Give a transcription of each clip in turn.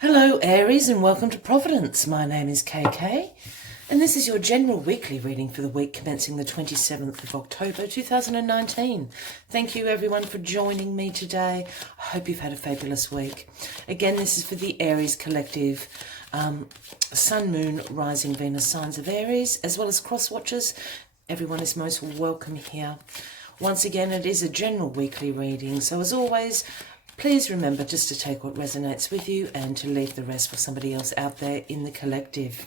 Hello Aries and welcome to Providence. My name is KK and this is your general weekly reading for the week commencing the 27th of October 2019. Thank you everyone for joining me today. I hope you've had a fabulous week. Again, this is for the Aries collective, Sun, Moon, Rising, Venus signs of Aries, as well as cross watchers. Everyone is most welcome here. Once again, it is a general weekly reading, so as always, please remember just to take what resonates with you and to leave the rest for somebody else out there in the collective.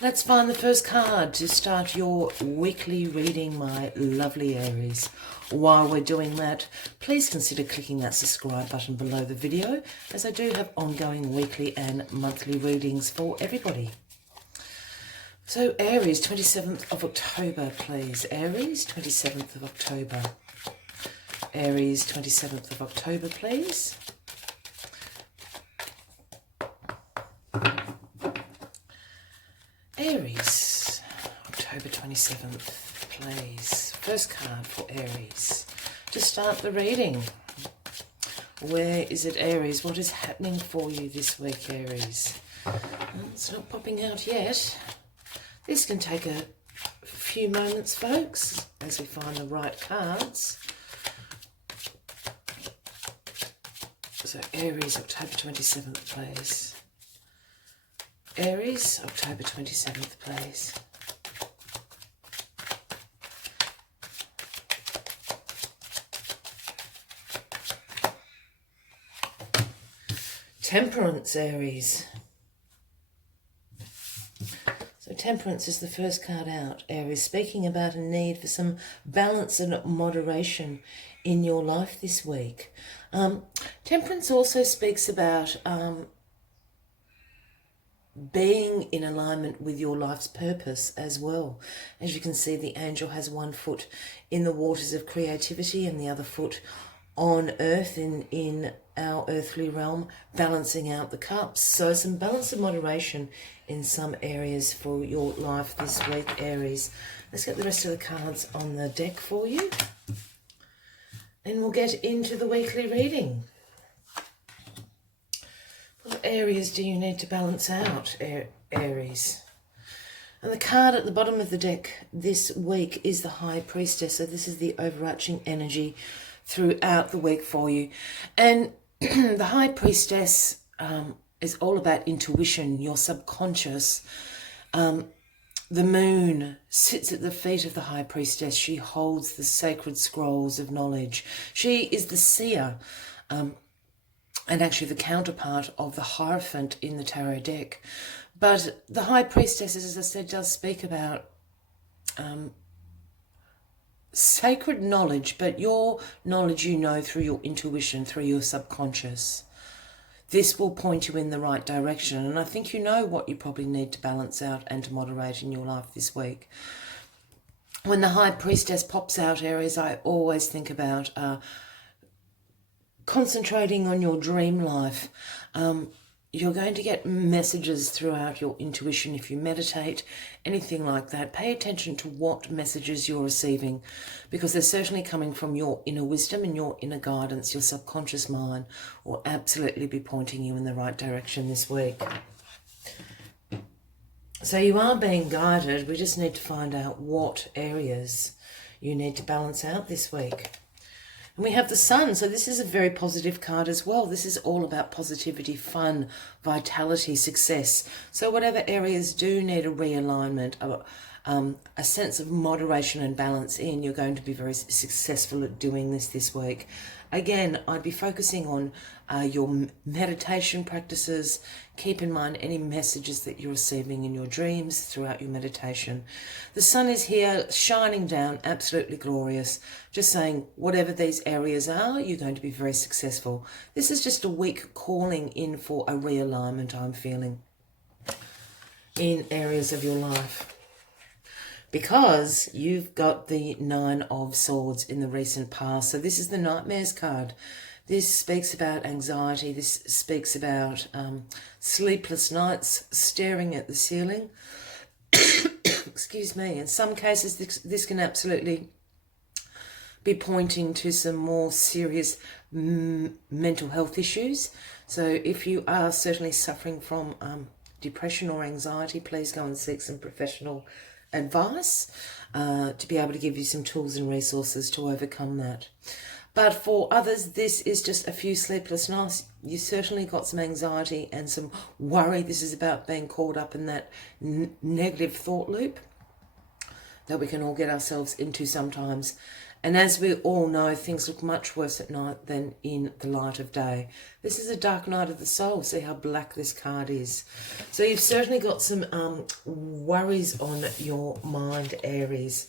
Let's find the first card to start your weekly reading, my lovely Aries. While we're doing that, please consider clicking that subscribe button below the video, as I do have ongoing weekly and monthly readings for everybody. So Aries, 27th of October, please. Aries, 27th of October. Aries, 27th of October, please. Aries, October 27th, please. First card for Aries. To start the reading. Where is it, Aries? What is happening for you this week, Aries? Well, it's not popping out yet. This can take a few moments, folks, as we find the right cards. So Aries, October 27th, please. Aries, October 27th, please. Temperance, Aries. So Temperance is the first card out, Aries, speaking about a need for some balance and moderation in your life this week. Temperance also speaks about being in alignment with your life's purpose as well. As you can see, the angel has one foot in the waters of creativity and the other foot on earth in our earthly realm, balancing out the cups. So some balance and moderation in some areas for your life this week, Aries. Let's get the rest of the cards on the deck for you, and we'll get into the weekly reading. What areas do you need to balance out, Aries? And the card at the bottom of the deck this week is the High Priestess. So this is the overarching energy throughout the week for you. And the High Priestess is all about intuition, your subconscious. The moon sits at the feet of the High Priestess. She holds the sacred scrolls of knowledge. She is the seer, and actually the counterpart of the Hierophant in the tarot deck. But the High Priestess, as I said, does speak about sacred knowledge, but your knowledge you know through your intuition, through your subconscious. This will point you in the right direction, and I think you know what you probably need to balance out and to moderate in your life this week. When the High Priestess pops out, Aries, I always think about concentrating on your dream life. You're going to get messages throughout your intuition if you meditate, anything like that. Pay attention to what messages you're receiving, because they're certainly coming from your inner wisdom and your inner guidance. Your subconscious mind will absolutely be pointing you in the right direction this week. So you are being guided. We just need to find out what areas you need to balance out this week. And we have the Sun, so this is a very positive card as well. This is all about positivity, fun, vitality, success. So whatever areas do need a realignment, a sense of moderation and balance in, you're going to be very successful at doing this week. Again, I'd be focusing on your meditation practices. Keep in mind any messages that you're receiving in your dreams throughout your meditation. The Sun is here shining down, absolutely glorious. Just saying, whatever these areas are, you're going to be very successful. This is just a week calling in for a realignment, I'm feeling, in areas of your life. Because you've got the Nine of Swords in the recent past. So this is the Nightmares card. This speaks about anxiety. This speaks about sleepless nights, staring at the ceiling. Excuse me. In some cases, this can absolutely be pointing to some more serious mental health issues. So if you are certainly suffering from depression or anxiety, please go and seek some professional advice to be able to give you some tools and resources to overcome that. But for others, this is just a few sleepless nights. You certainly got some anxiety and some worry. This is about being caught up in that negative thought loop that we can all get ourselves into sometimes. And as we all know, things look much worse at night than in the light of day. This is a dark night of the soul. See how black this card is. So you've certainly got some worries on your mind, Aries.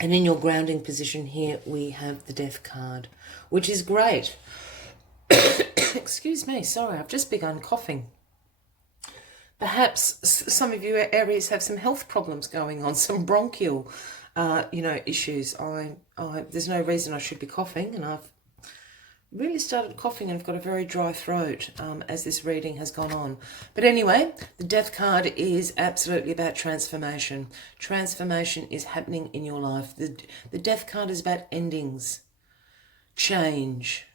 And in your grounding position here, we have the Death card, which is great. Excuse me, sorry, I've just begun coughing. Perhaps some of you Aries have some health problems going on, some bronchial issues. There's no reason I should be coughing, and I've really started coughing and I've got a very dry throat as this reading has gone on. But anyway, the Death card is absolutely about transformation. Transformation is happening in your life. The Death card is about endings, change,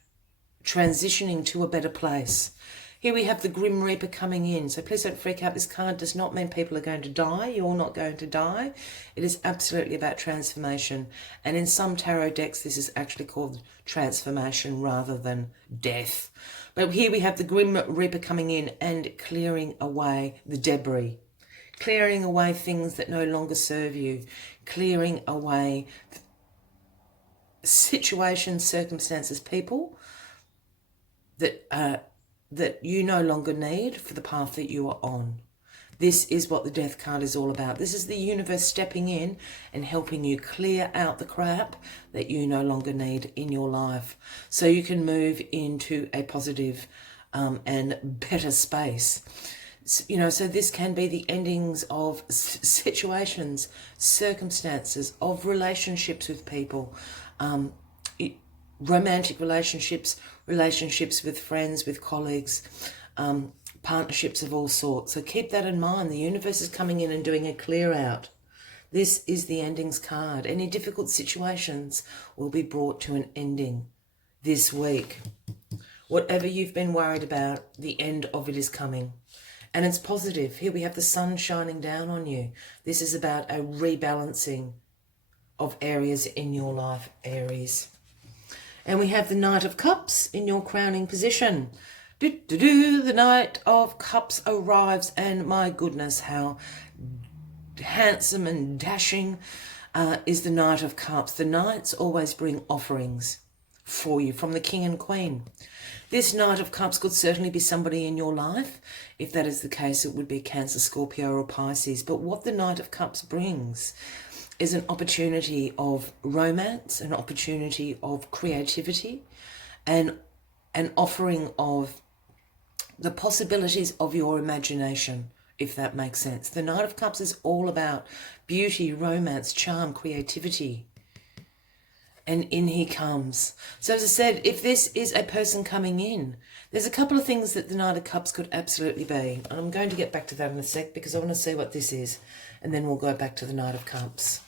transitioning to a better place. Here we have the Grim Reaper coming in. So please don't freak out. This card does not mean people are going to die. You're not going to die. It is absolutely about transformation. And in some tarot decks, this is actually called transformation rather than death. But here we have the Grim Reaper coming in and clearing away the debris. Clearing away things that no longer serve you. Clearing away situations, circumstances, people that you no longer need for the path that you are on. This is what the Death card is all about. This is the universe stepping in and helping you clear out the crap that you no longer need in your life, so you can move into a positive and better space. So this can be the endings of situations, circumstances, of relationships with people, romantic relationships, relationships with friends, with colleagues, partnerships of all sorts. So keep that in mind. The universe is coming in and doing a clear out. This is the endings card. Any difficult situations will be brought to an ending this week. Whatever you've been worried about, the end of it is coming. And it's positive. Here we have the sun shining down on you. This is about a rebalancing of areas in your life, Aries. And we have the Knight of Cups in your crowning position. The Knight of Cups arrives, and my goodness, how handsome and dashing is the Knight of Cups. The Knights always bring offerings for you from the King and Queen. This Knight of Cups could certainly be somebody in your life. If that is the case, it would be Cancer, Scorpio or Pisces. But what the Knight of Cups brings is an opportunity of romance, an opportunity of creativity, and an offering of the possibilities of your imagination, if that makes sense. The Knight of Cups is all about beauty, romance, charm, creativity. And in he comes. So as I said, if this is a person coming in, there's a couple of things that the Knight of Cups could absolutely be. And I'm going to get back to that in a sec because I want to see what this is. And then we'll go back to the Knight of Cups.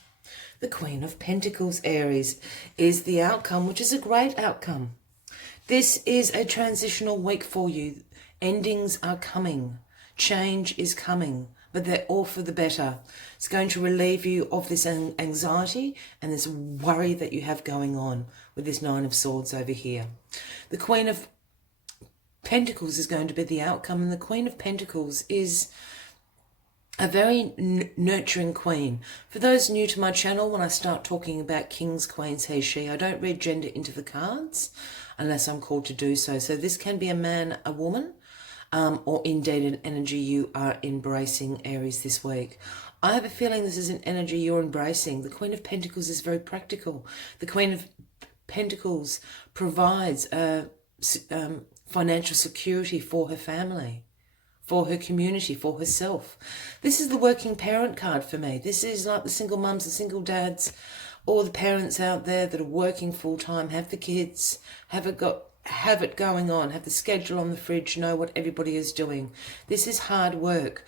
The Queen of Pentacles, Aries, is the outcome, which is a great outcome. This is a transitional week for you. Endings are coming. Change is coming, but they're all for the better. It's going to relieve you of this anxiety and this worry that you have going on with this Nine of Swords over here. The Queen of Pentacles is going to be the outcome, and the Queen of Pentacles is a very nurturing queen. For those new to my channel, when I start talking about kings, queens, he, she, I don't read gender into the cards unless I'm called to do so. So this can be a man, a woman, or indeed an energy you are embracing, Aries, this week. I have a feeling this is an energy you're embracing. The Queen of Pentacles is very practical. The Queen of Pentacles provides financial security for her family, for her community, for herself. This is the working parent card for me. This is like the single mums and single dads, all the parents out there that are working full-time, have the kids, have it going on, have the schedule on the fridge, know what everybody is doing. This is hard work.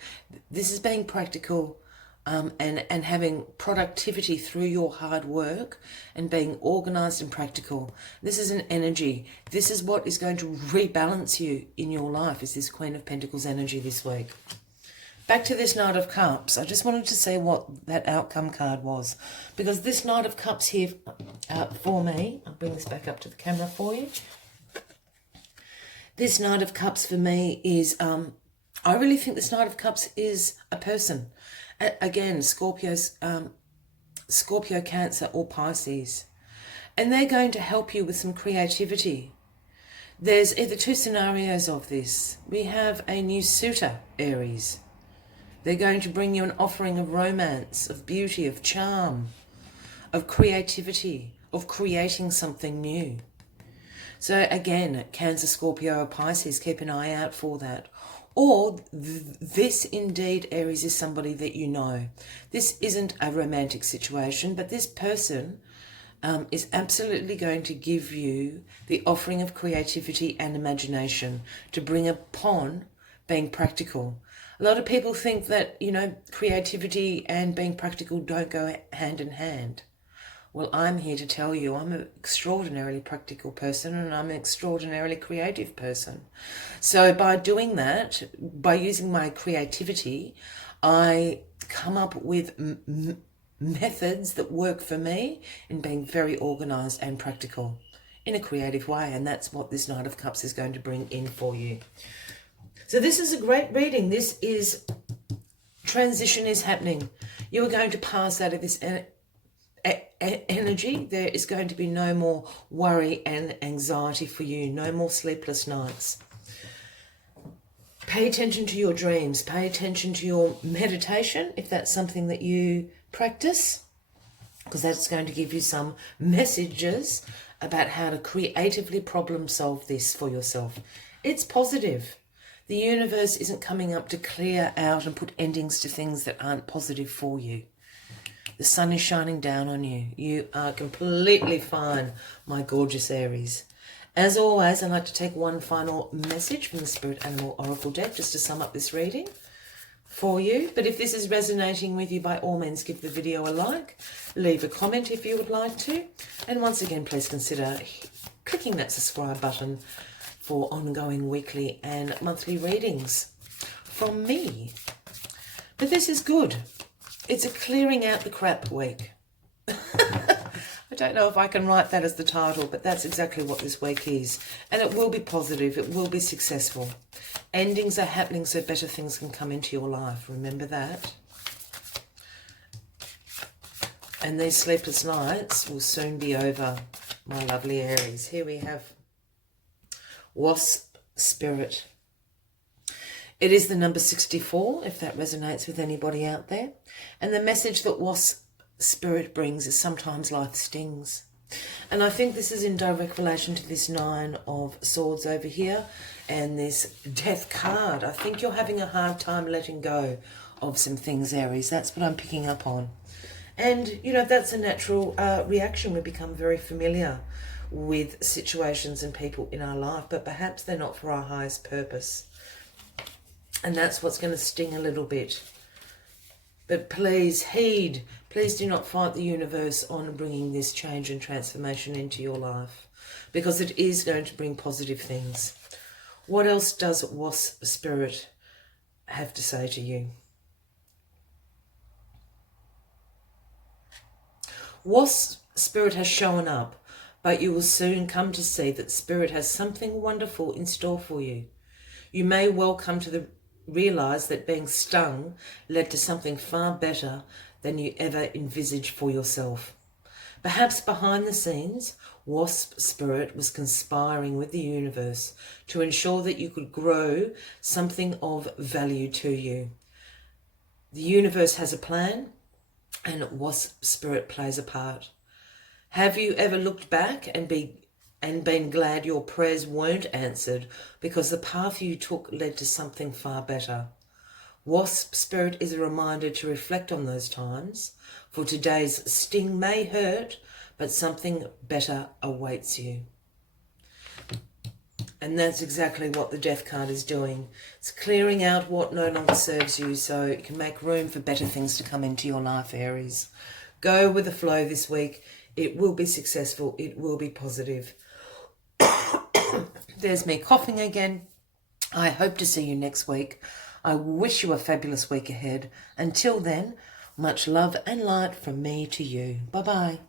This is being practical and having productivity through your hard work and being organized and practical. This is an energy. This is what is going to rebalance you in your life, is this Queen of Pentacles energy this week. Back to this Knight of Cups. I just wanted to see what that outcome card was, because this Knight of Cups here for me, I'll bring this back up to the camera for you. This Knight of Cups for me is, I really think this Knight of Cups is a person. Again, Scorpio, Cancer or Pisces. And they're going to help you with some creativity. There's either two scenarios of this. We have a new suitor, Aries. They're going to bring you an offering of romance, of beauty, of charm, of creativity, of creating something new. So again, Cancer, Scorpio or Pisces, keep an eye out for that. Or this indeed, Aries, is somebody that you know. This isn't a romantic situation, but this person is absolutely going to give you the offering of creativity and imagination to bring upon being practical. A lot of people think that, you know, creativity and being practical don't go hand in hand. Well, I'm here to tell you I'm an extraordinarily practical person and I'm an extraordinarily creative person. So by doing that, by using my creativity, I come up with methods that work for me in being very organised and practical in a creative way. And that's what this Knight of Cups is going to bring in for you. So this is a great reading. This is, transition is happening. You are going to pass out of this energy. There is going to be no more worry and anxiety for you, no more sleepless nights. Pay attention to your dreams, pay attention to your meditation if that's something that you practice, because that's going to give you some messages about how to creatively problem solve this for yourself. It's positive. The universe isn't coming up to clear out and put endings to things that aren't positive for you. The sun is shining down on you. You are completely fine, my gorgeous Aries. As always, I'd like to take one final message from the Spirit Animal Oracle deck just to sum up this reading for you. But if this is resonating with you, by all means, give the video a like. Leave a comment if you would like to. And once again, please consider clicking that subscribe button for ongoing weekly and monthly readings from me. But this is good. It's a clearing out the crap week. I don't know if I can write that as the title, but that's exactly what this week is. And it will be positive. It will be successful. Endings are happening so better things can come into your life. Remember that. And these sleepless nights will soon be over, my lovely Aries. Here we have Wasp Spirit. It is the number 64, if that resonates with anybody out there. And the message that Wasp Spirit brings is sometimes life stings. And I think this is in direct relation to this Nine of Swords over here and this Death card. I think you're having a hard time letting go of some things, Aries. That's what I'm picking up on. And, you know, that's a natural reaction. We become very familiar with situations and people in our life, but perhaps they're not for our highest purpose. And that's what's going to sting a little bit. But please heed, please do not fight the universe on bringing this change and transformation into your life, because it is going to bring positive things. What else does Wasp Spirit have to say to you? Wasp Spirit has shown up, but you will soon come to see that Spirit has something wonderful in store for you. You may well come to realise that being stung led to something far better than you ever envisaged for yourself. Perhaps behind the scenes, Wasp Spirit was conspiring with the universe to ensure that you could grow something of value to you. The universe has a plan, and Wasp Spirit plays a part. Have you ever looked back and been glad your prayers weren't answered because the path you took led to something far better? Wasp Spirit is a reminder to reflect on those times, for today's sting may hurt, but something better awaits you. And that's exactly what the Death card is doing. It's clearing out what no longer serves you so you can make room for better things to come into your life, Aries. Go with the flow this week. It will be successful. It will be positive. There's me coughing again. I hope to see you next week. I wish you a fabulous week ahead. Until then, much love and light from me to you. Bye-bye.